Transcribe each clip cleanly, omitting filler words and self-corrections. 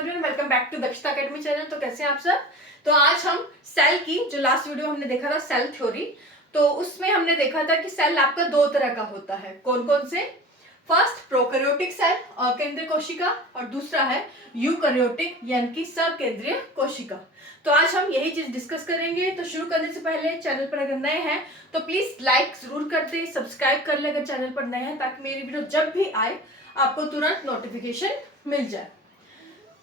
Everyone, welcome back to दक्षता academy channel. तो कैसे हैं आप सब। तो आज हम सेल की जो लास्ट वीडियो हमने देखा था सेल थ्योरी, तो उसमें हमने देखा था कि सेल आपका दो तरह का होता है। कौन कौन से? फर्स्ट प्रोकैरियोटिक सेल अकेंद्रीय कोशिका, और दूसरा है यूकैरियोटिक यानी कि सकेंद्रीय कोशिका। तो आज हम यही चीज डिस्कस करेंगे। तो शुरू करने से पहले चैनल पर अगर नए हैं तो प्लीज लाइक जरूर कर दे, सब्सक्राइब कर ले अगर चैनल पर नए हैं, ताकि मेरी वीडियो जब भी आए आपको तुरंत नोटिफिकेशन मिल जाए।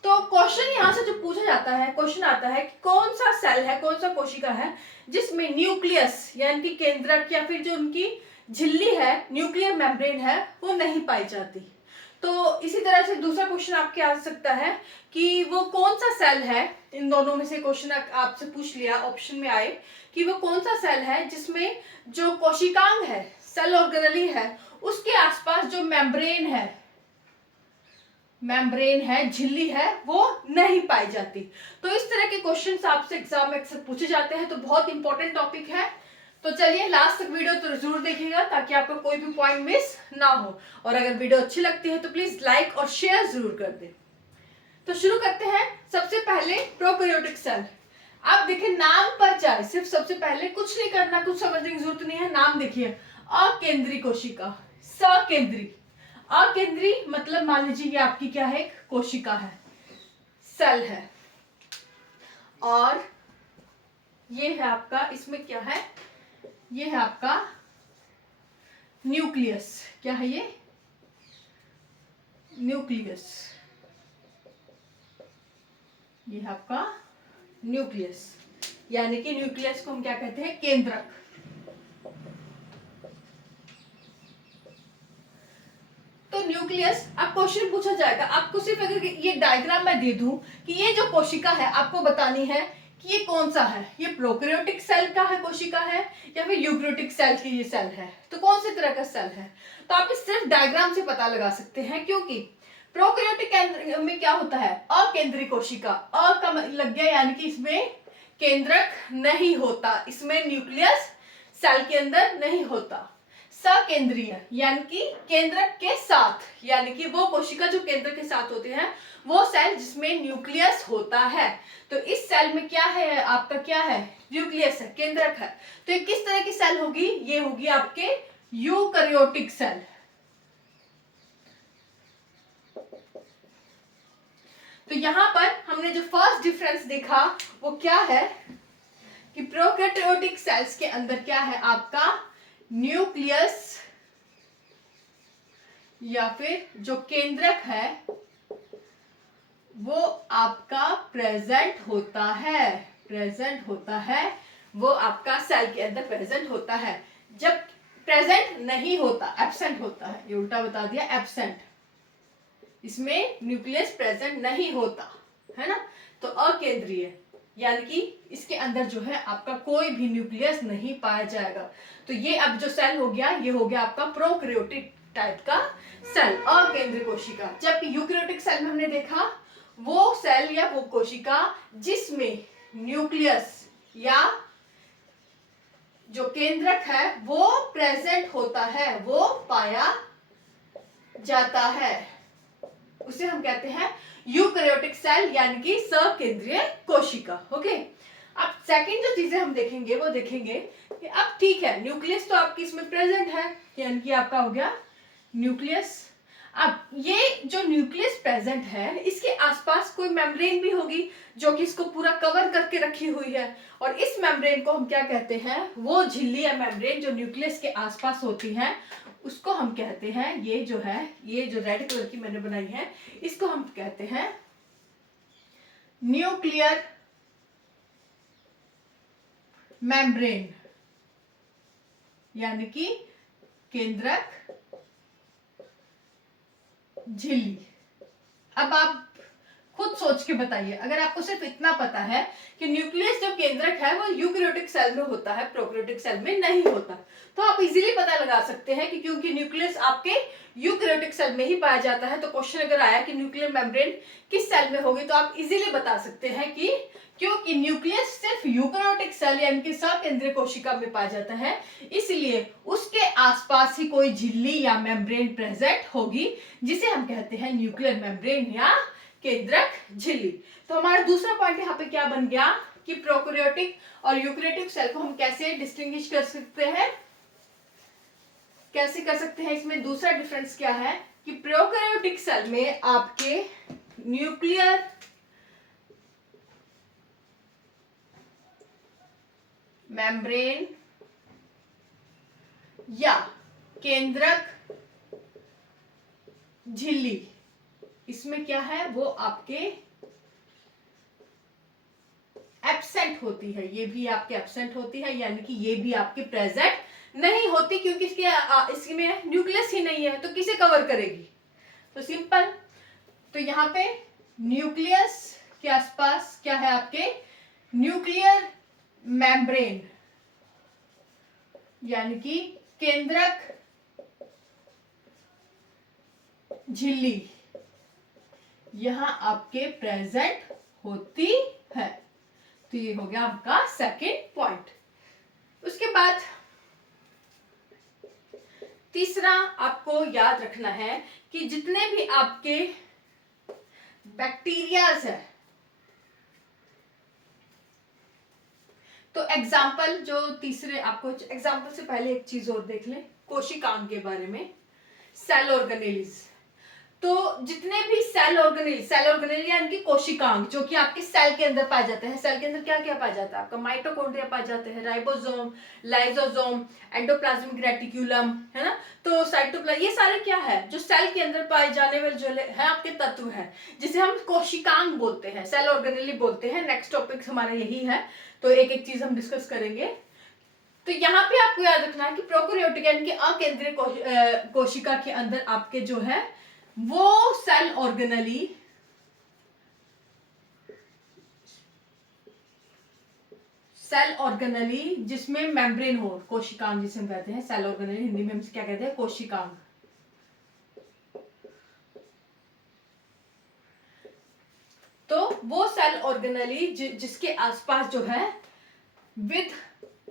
तो क्वेश्चन यहाँ से जो पूछा जाता है, क्वेश्चन आता है कि कौन सा सेल है, कौन सा कोशिका है जिसमें न्यूक्लियस यानी कि केंद्रक या फिर जो उनकी झिल्ली है, न्यूक्लियर मेम्ब्रेन है, वो नहीं पाई जाती। तो इसी तरह से दूसरा क्वेश्चन आपके आ सकता है कि वो कौन सा सेल है, इन दोनों में से क्वेश्चन आपसे पूछ लिया, ऑप्शन में आए कि वो कौन सा सेल है जिसमें जो कोशिकांग है, सेल ऑर्गेनेली है, उसके आसपास जो मेम्ब्रेन है, झिल्ली है, वो नहीं पाई जाती। तो इस तरह के क्वेश्चंस आपसे एग्जाम में अक्सर पूछे जाते हैं, तो बहुत इंपॉर्टेंट टॉपिक है। तो चलिए लास्ट तक वीडियो तो जरूर देखिएगा ताकि आपका कोई भी पॉइंट मिस ना हो, और अगर वीडियो अच्छी लगती है तो प्लीज लाइक और शेयर जरूर कर दे। तो शुरू करते हैं। सबसे पहले प्रोकैरियोटिक सेल। आप देखिए नाम पर जाए, सिर्फ सबसे पहले कुछ नहीं करना, कुछ समझने की जरूरत नहीं है। नाम देखिए, अकेंद्रीय कोशिका, सकेंद्रीय। अकेंद्रीय मतलब मान लीजिए ये आपकी क्या है, एक कोशिका है, सेल है, और ये है आपका, इसमें क्या है, ये है आपका न्यूक्लियस। क्या है ये? न्यूक्लियस। ये है आपका न्यूक्लियस, यानी कि न्यूक्लियस को हम क्या कहते हैं, केंद्रक। तो न्यूक्लियस, अब क्वेश्चन पूछा जाएगा आपको, सिर्फ अगर ये डायग्राम मैं दे दूं कि ये जो कोशिका है, आपको बतानी है कि ये कौन सा है, ये प्रोकैरियोटिक सेल का है, कोशिका है, या फिर यूकैरियोटिक सेल की ये सेल है, तो कौन से तरह का सेल है। तो आप इस सिर्फ डायग्राम से पता लगा सकते हैं, क्योंकि प्रोकैरियोटिक में क्या होता है, अकेंद्रीय कोशिका, अ का लग गया यानी कि इसमें केंद्रक नहीं होता, इसमें न्यूक्लियस सेल के अंदर नहीं होता। सकेंद्रीय यानी कि केंद्रक के साथ, यानी कि वो कोशिका जो केंद्र के साथ होते हैं, वो सेल जिसमें न्यूक्लियस होता है। तो इस सेल में क्या है, आपका क्या है, न्यूक्लियस है, केंद्रक है। तो ये किस तरह की सेल होगी, ये होगी आपके यूकैरियोटिक सेल। तो यहां पर हमने जो फर्स्ट डिफरेंस देखा वो क्या है कि प्रोकैरियोटिक सेल्स के अंदर क्या है, आपका न्यूक्लियस या फिर जो केंद्रक है वो आपका प्रेजेंट होता है, वो आपका सेल के अंदर प्रेजेंट होता है। जब प्रेजेंट नहीं होता, एब्सेंट होता है, ये उल्टा बता दिया, एब्सेंट, इसमें न्यूक्लियस प्रेजेंट नहीं होता है ना। तो अकेंद्रीय यानी कि इसके अंदर जो है आपका कोई भी न्यूक्लियस नहीं पाया जाएगा। तो ये अब जो सेल हो गया, ये हो गया आपका प्रोकैरियोटिक टाइप का सेल, अकेंद्रीय कोशिका। जबकि यूकैरियोटिक सेल में हमने देखा वो सेल या वो कोशिका जिसमें न्यूक्लियस या जो केंद्रक है वो प्रेजेंट होता है, वो पाया जाता है, उसे हम कहते हैं यूकैरियोटिक सेल यानी कि सकेंद्रीय कोशिका। ओके, अब सेकंड जो चीजें हम देखेंगे वो देखेंगे कि अब ठीक है, न्यूक्लियस तो आपकी इसमें प्रेजेंट है, यानी कि आपका हो गया न्यूक्लियस। अब ये जो न्यूक्लियस प्रेजेंट है, इसके आसपास कोई मेम्ब्रेन भी होगी जो कि इसको पूरा कवर करके रखी हुई है, और इस मेम्ब्रेन को हम क्या कहते हैं, वो झिल्ली या मेम्ब्रेन जो न्यूक्लियस के आसपास होती है उसको हम कहते हैं, ये जो है, ये जो रेड कलर की मैंने बनाई है, इसको हम कहते हैं न्यूक्लियर मेम्ब्रेन, यानी कि केंद्रक झिल्ली। अब आप खुद सोच के बताइए, अगर आपको सिर्फ इतना पता है कि न्यूक्लियस जो केंद्रक है वो यूकैरियोटिक सेल में होता है, प्रोकैरियोटिक सेल में नहीं होता, तो आप इजीली पता लगा सकते हैं कि क्योंकि न्यूक्लियस आपके यूकैरियोटिक सेल में ही पाया जाता है। तो क्वेश्चन अगर आया कि न्यूक्लियर मेम्ब्रेन किस सेल में होगी, तो आप इजीली बता सकते हैं कि क्योंकि न्यूक्लियस सिर्फ यूकैरियोटिक सेल यानी कि सकेंद्रीय कोशिका में पाया जाता है, इसलिए उसके आसपास ही कोई झिल्ली या मेम्ब्रेन प्रेजेंट होगी, जिसे हम कहते हैं न्यूक्लियर मेम्ब्रेन या केंद्रक झिल्ली। तो हमारा दूसरा पॉइंट यहाँ पे क्या बन गया कि प्रोकैरियोटिक और यूकैरियोटिक सेल को हम कैसे डिस्टिंग्विश कर सकते हैं, कैसे कर सकते हैं। इसमें दूसरा डिफरेंस क्या है कि प्रोकैरियोटिक सेल में आपके न्यूक्लियर मेम्ब्रेन या केंद्रक झिल्ली, इसमें क्या है वो आपके एब्सेंट होती है, ये भी आपके एब्सेंट होती है, यानी कि ये भी आपके प्रेजेंट नहीं होती, क्योंकि इसमें न्यूक्लियस ही नहीं है तो किसे कवर करेगी। तो सिंपल, तो यहाँ पे न्यूक्लियस के आसपास क्या है आपके न्यूक्लियर मेम्ब्रेन यानी कि केंद्रक झिल्ली यहां आपके प्रेजेंट होती है। तो ये हो गया आपका सेकेंड पॉइंट। उसके बाद तीसरा आपको याद रखना है कि जितने भी आपके बैक्टीरियाज है, तो एग्जाम्पल जो तीसरे आपको एग्जाम्पल से पहले एक चीज और देख लें, कोशिकांग के बारे में, सेल ऑर्गेनेलिज। तो जितने भी सेल ऑर्गेनेल यानी कि कोशिकांग जो कि आपके सेल के अंदर पाए जाते हैं, सेल के अंदर क्या क्या पाया जाता है आपका माइटोकॉन्ड्रिया पाए जाते हैं, राइबोसोम, लाइसोसोम, एंडोप्लाज्मिक रेटिक्यूलम, है ना। तो साइटोप्लाज्म, ये सारे क्या है जो सेल के अंदर पाए जाने वाले जो है आपके तत्व है, जिसे हम कोशिकांग बोलते हैं, सेल ऑर्गेनेली बोलते हैं। नेक्स्ट टॉपिक हमारा यही है, तो एक एक चीज हम डिस्कस करेंगे। तो यहाँ पे आपको याद रखना है कि प्रोकैरियोटिक यानी कि अकेंद्रीय कोशिका के अंदर आपके जो है वो सेल ऑर्गेनली जिसमें मेम्ब्रेन हो, कोशिकांग जिसे हम कहते हैं, सेल ऑर्गेनली हिंदी में हम क्या कहते हैं कोशिकांग। तो वो सेल ऑर्गेनली जिसके आसपास जो है विद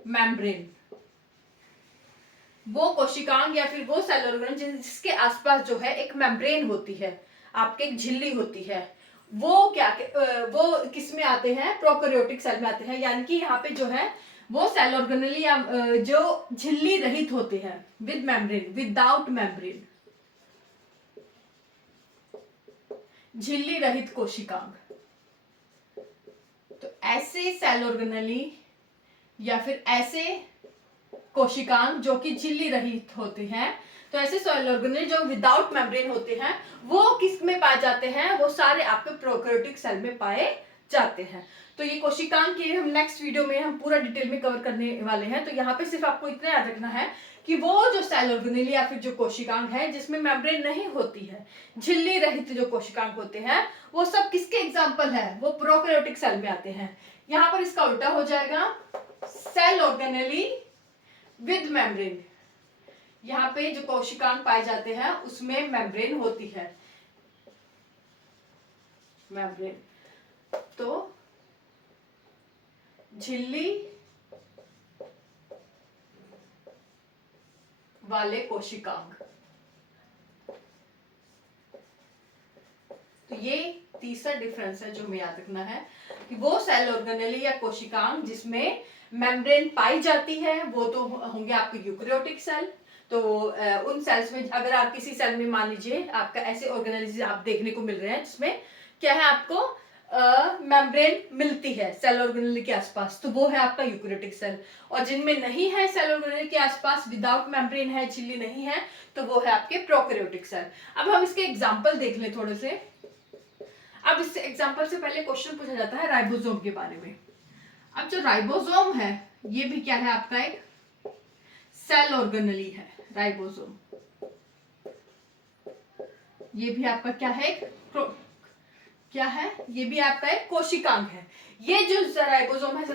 मेम्ब्रेन, वो कोशिकांग या फिर वो सेल ऑर्गेनल जिसके आसपास जो है एक मेम्ब्रेन होती है, आपके एक झिल्ली होती है, वो क्या वो किस में आते हैं प्रोकैरियोटिक सेल में आते हैं। यानी कि यहाँ पे जो है वो सेल ऑर्गेनली या जो झिल्ली रहित होते हैं, विद मेम्ब्रेन, विदाउट मेम्ब्रेन, झिल्ली रहित कोशिकांग। तो ऐसे सेल ऑर्गेनली या फिर ऐसे कोशिकांग जो कि झिल्ली रहित होते हैं, तो ऐसे सेल ऑर्गेनल जो विदाउट मेम्ब्रेन होते हैं वो किस में पाए जाते हैं, वो सारे आपके प्रोकैरियोटिक सेल में पाए जाते हैं। तो ये कोशिकांग के हम नेक्स्ट वीडियो में हम पूरा डिटेल में कवर करने वाले हैं। तो यहाँ पे सिर्फ आपको इतना याद रखना है कि वो जो सेल ऑर्गेनल या फिर जो कोशिकांग है जिसमें मेम्ब्रेन नहीं होती है, झिल्ली रहित जो कोशिकांग होते हैं, वो सब किसके एग्जाम्पल है, वो प्रोकैरियोटिक सेल में आते हैं। यहाँ पर इसका उल्टा हो जाएगा, सेल ऑर्गेनली विद मेम्ब्रेन, यहाँ पे जो कोशिकांग पाए जाते हैं उसमें मेम्ब्रेन होती है, मेम्ब्रेन। तो झिल्ली वाले कोशिकांग, तो ये तीसरा डिफरेंस है जो हमें याद रखना है कि वो सेल ऑर्गेनेली या कोशिकांग जिसमें मेम्ब्रेन पाई जाती है वो तो होंगे आपके यूकैरियोटिक सेल। तो उन सेल्स में अगर आप किसी सेल में मान लीजिए आपका ऐसे ऑर्गेनेलिज आप देखने को मिल रहे हैं जिसमें क्या है आपको मेम्ब्रेन मिलती है सेल ऑर्गेनेल के आसपास, तो वो है आपका यूकैरियोटिक सेल। और जिनमें नहीं है सेल ऑर्गेनेल के आसपास, विदाउट मेम्ब्रेन है, झिल्ली नहीं है, तो वो है आपके प्रोकैरियोटिक सेल। अब हम इसके एग्जाम्पल देख लें थोड़े से। अब इस एग्जाम्पल से पहले क्वेश्चन पूछा जाता है राइबोसोम के बारे में। अब जो राइबोसोम है ये भी क्या है आपका एक सेल ऑर्गेनेली है, राइबोसोम ये भी आपका क्या है क्या है, ये भी आपका एक कोशिकांग है। ये जो राइबोसोम है,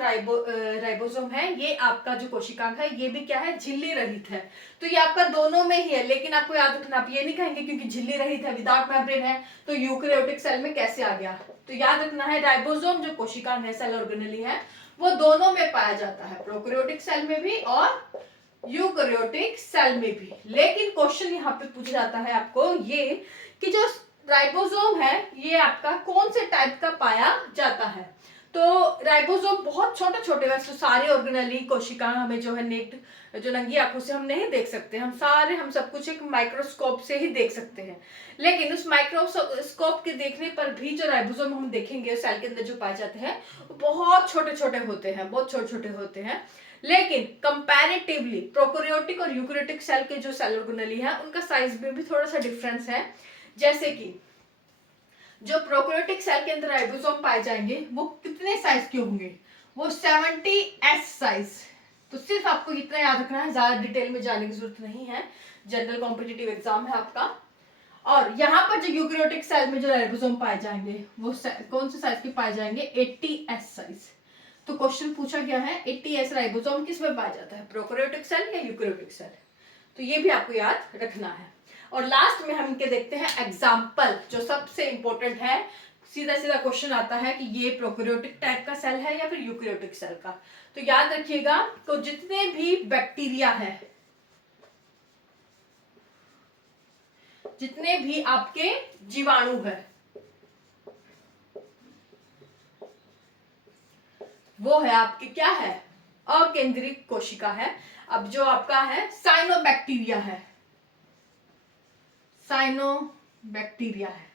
राइबोसोम है, ये आपका जो कोशिकांग है ये भी क्या है झिल्ली रहित है। तो ये आपका दोनों में ही है, लेकिन आपको याद रखना, आप ये नहीं कहेंगे क्योंकि झिल्ली रहित है, विदाउट मेम्ब्रेन है, तो यूकैरियोटिक सेल में कैसे आ गया। तो याद रखना है राइबोसोम जो कोशिकांग है, सेल ऑर्गेनेली है, वो दोनों में पाया जाता है, प्रोकैरियोटिक सेल में भी और यूकैरियोटिक सेल में भी। लेकिन क्वेश्चन यहाँ पे पूछा जाता है आपको ये कि जो राइबोसोम है ये आपका कौन से टाइप का पाया जाता है? तो राइबोसोम बहुत छोटे छोटे, वैसे सारे ऑर्गेनेली कोशिका हमें जो है नेक्ड जो नंगी आंखों से हम नहीं देख सकते, हम सब कुछ एक माइक्रोस्कोप से ही देख सकते हैं। लेकिन उस माइक्रोस्कोप के देखने पर भी जो राइबोसोम हम देखेंगे सेल के अंदर जो पाए जाते हैं वो बहुत छोटे छोटे होते हैं, बहुत छोटे छोटे होते हैं। लेकिन कंपैरेटिवली प्रोकैरियोटिक और यूकैरियोटिक सेल के जो सेल ऑर्गेनेली है उनका साइज में भी थोड़ा सा डिफरेंस है। जैसे कि जो प्रोकैरियोटिक सेल के अंदर राइबोसोम पाए जाएंगे वो कितने साइज के होंगे? वो 70s साइज। तो सिर्फ आपको इतना याद रखना है, ज्यादा डिटेल में जाने की जरूरत नहीं है, जनरल कॉम्पिटिटिव एग्जाम है आपका। और यहाँ पर जो यूकैरियोटिक सेल में जो राइबोसोम पाए जाएंगे वो कौन से साइज के पाए जाएंगे? 80s size. तो क्वेश्चन पूछा गया है 80s राइबोसोम किस में पाया जाता है, प्रोकैरियोटिक सेल या यूकैरियोटिक सेल? तो ये भी आपको याद रखना है। और लास्ट में हम इनके देखते हैं एग्जाम्पल, जो सबसे इंपॉर्टेंट है। सीधा सीधा क्वेश्चन आता है कि ये प्रोकैरियोटिक टाइप का सेल है या फिर यूकैरियोटिक सेल का। तो याद रखिएगा, तो जितने भी बैक्टीरिया है, जितने भी आपके जीवाणु है, वो है आपके क्या है? अकेंद्रित कोशिका है। अब जो आपका है साइनोबैक्टीरिया है, साइनोबैक्टीरिया है,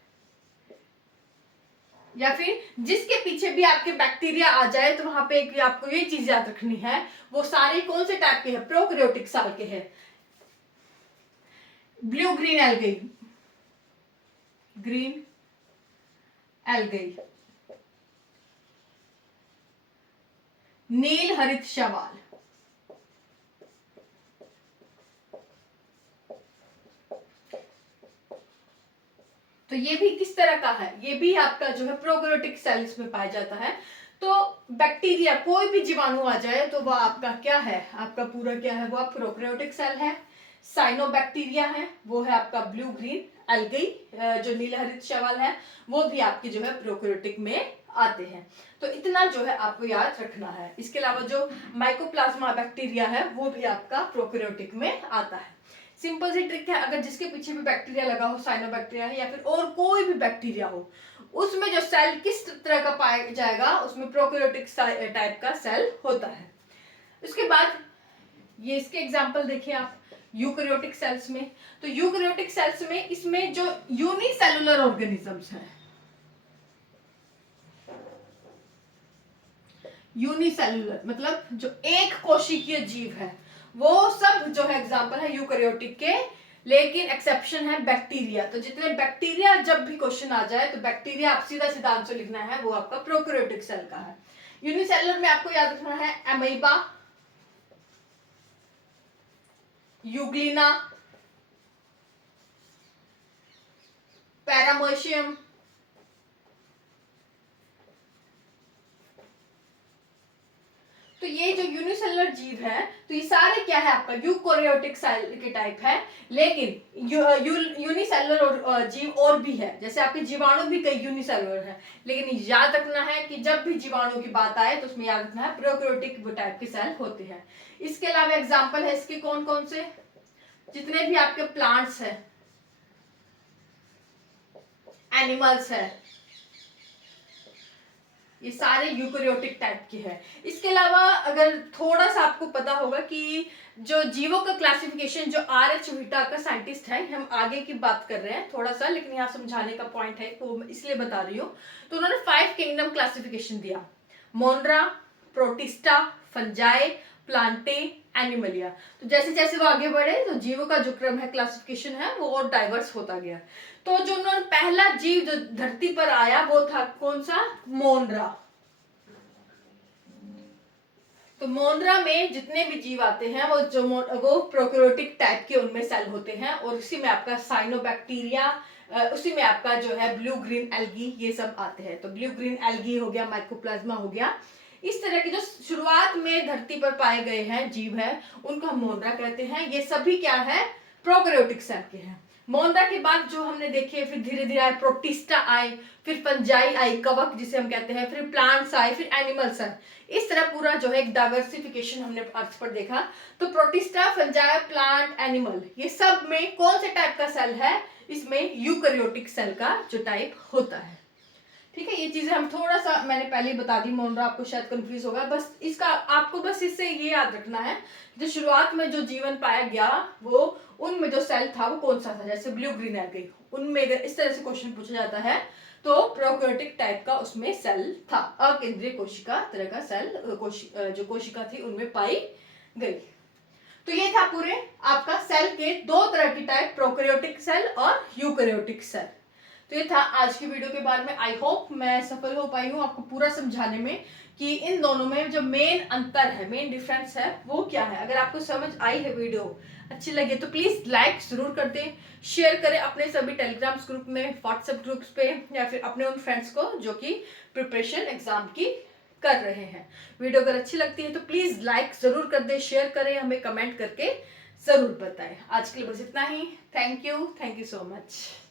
या फिर जिसके पीछे भी आपके बैक्टीरिया आ जाए तो वहां पे एक आपको ये चीज याद रखनी है, वो सारे कौन से टाइप के हैं? प्रोकैरियोटिक सेल के हैं। Blue green algae, green algae, नील हरित शैवाल, तो ये भी किस तरह का है? ये भी आपका जो है प्रोकैरियोटिक सेल्स में पाया जाता है। तो बैक्टीरिया कोई भी जीवाणु आ जाए तो वह आपका क्या है? आपका पूरा क्या है? वो प्रोकैरियोटिक सेल है। साइनोबैक्टीरिया है, वो है आपका ब्लू ग्रीन एल्गी, जो नीलहरित शैवाल है, वो भी आपके जो है प्रोकैरियोटिक में आते हैं। तो इतना जो है आपको याद रखना है। इसके अलावा जो माइकोप्लाज्मा बैक्टीरिया है वो भी आपका प्रोकैरियोटिक में आता है। सिंपल सी ट्रिक है, अगर जिसके पीछे भी बैक्टीरिया लगा हो, साइनोबैक्टीरिया है या फिर और कोई भी बैक्टीरिया हो, उसमें जो सेल किस तरह का पाया जाएगा, उसमें प्रोकैरियोटिक टाइप का सेल होता है। उसके बाद ये इसके एग्जांपल देखिए आप यूकैरियोटिक सेल्स में। तो यूकैरियोटिक सेल्स में इसमें जो यूनिसेलुलर ऑर्गेनिजम्स हैं, यूनिसेलुलर मतलब जो एक कोशिकीय जीव है, वो सब जो है एग्जांपल है यूकैरियोटिक के। लेकिन एक्सेप्शन है बैक्टीरिया। तो जितने बैक्टीरिया जब भी क्वेश्चन आ जाए तो बैक्टीरिया आप सीधा सीधा आंसर लिखना है, वो आपका प्रोकैरियोटिक सेल का है। यूनिसेलुलर में आपको याद रखना है अमीबा, यूग्लिना, पैरामोशियम, तो ये जो यूनिसेलुलर जीव है, तो ये सारे क्या है? आपका यूकैरियोटिक सेल के टाइप है। लेकिन यूनिसेलुलर जीव और भी है, जैसे आपके जीवाणु भी कई यूनिसेलुलर है। लेकिन याद रखना है कि जब भी जीवाणु की बात आए तो उसमें याद रखना है प्रोकैरियोटिक वो टाइप के सेल होते हैं। इसके अलावा एग्जाम्पल है इसके कौन कौन से? जितने भी आपके प्लांट्स है, एनिमल्स है, ये सारे यूकैरियोटिक टाइप के हैं। इसके अलावा अगर थोड़ा सा आपको पता होगा कि जो जीवों का क्लासिफिकेशन, जो आर.एच. व्हिटा का साइंटिस्ट है, हम आगे की बात कर रहे हैं थोड़ा सा, लेकिन यहाँ समझाने का पॉइंट है तो मैं इसलिए बता रही हूँ। तो उन्होंने 5 किंगडम क्लासिफिकेशन दिया, मोनरा, प्रोटिस्टा, फंजाई, प्लांटे, एनिमलिया। तो जैसे जैसे वो आगे बढ़े तो जीवों का जो क्रम है, क्लासिफिकेशन है, वो और डाइवर्स होता गया। तो जो उन्होंने पहला जीव जो धरती पर आया वो था कौन सा? मोनरा। तो मोनरा में जितने भी जीव आते हैं वो प्रोकैरियोटिक टाइप के उनमें सेल होते हैं। और उसी में आपका साइनोबैक्टीरिया, उसी में आपका जो है ब्लू ग्रीन एल्गी, ये सब आते हैं। तो ब्लू ग्रीन एल्गी हो गया, माइकोप्लाज्मा हो गया, इस तरह की जो शुरुआत में धरती पर पाए गए हैं जीव है उनको हम मोनरा कहते हैं। ये सभी क्या है? प्रोकैरियोटिक सेल के हैं। मोनरा के बाद जो हमने देखे, फिर धीरे धीरे आए, प्रोटिस्टा आए, फिर फंजाई आई, कवक जिसे हम कहते हैं, फिर प्लांट्स आए, फिर एनिमल्स आए। इस तरह पूरा जो है एक डाइवर्सिफिकेशन हमने अर्थ पर देखा। तो प्रोटिस्टा, फंजाई, प्लांट, एनिमल, ये सब में कौन से टाइप का सेल है? इसमें यूकैरियोटिक सेल का जो टाइप होता है। ठीक है, ये चीजें हम थोड़ा सा मैंने पहले ही बता दी, मोनरा आपको शायद कंफ्यूज होगा, बस इसका आपको बस इससे ये याद रखना है जो शुरुआत में जो जीवन पाया गया वो उनमें जो सेल था वो कौन सा था। जैसे ब्लू ग्रीन एल्गी, उनमें अगर इस तरह से क्वेश्चन पूछा जाता है तो प्रोकैरियोटिक टाइप का उसमें सेल था, अकेंद्रीय कोशिका तरह का सेल जो कोशिका थी उनमें पाई गई। तो ये था पूरे आपका सेल के दो तरह की टाइप, प्रोकैरियोटिक सेल और यूकैरियोटिक सेल। तो ये था आज की वीडियो के बारे में। आई होप मैं सफल हो पाई हूँ आपको पूरा समझाने में कि इन दोनों में जो मेन अंतर है, मेन डिफरेंस है वो क्या है। अगर आपको समझ आई है, वीडियो अच्छी लगी तो प्लीज लाइक जरूर कर दें, शेयर करें अपने सभी टेलीग्राम ग्रुप में, व्हाट्सएप ग्रुप्स पे, या फिर अपने उन फ्रेंड्स को जो कि प्रिपरेशन एग्जाम की कर रहे हैं। वीडियो अगर अच्छी लगती है तो प्लीज लाइक जरूर कर दें, शेयर करें, हमें कमेंट करके जरूर बताएं। आज के लिए बस इतना ही। Thank you so much.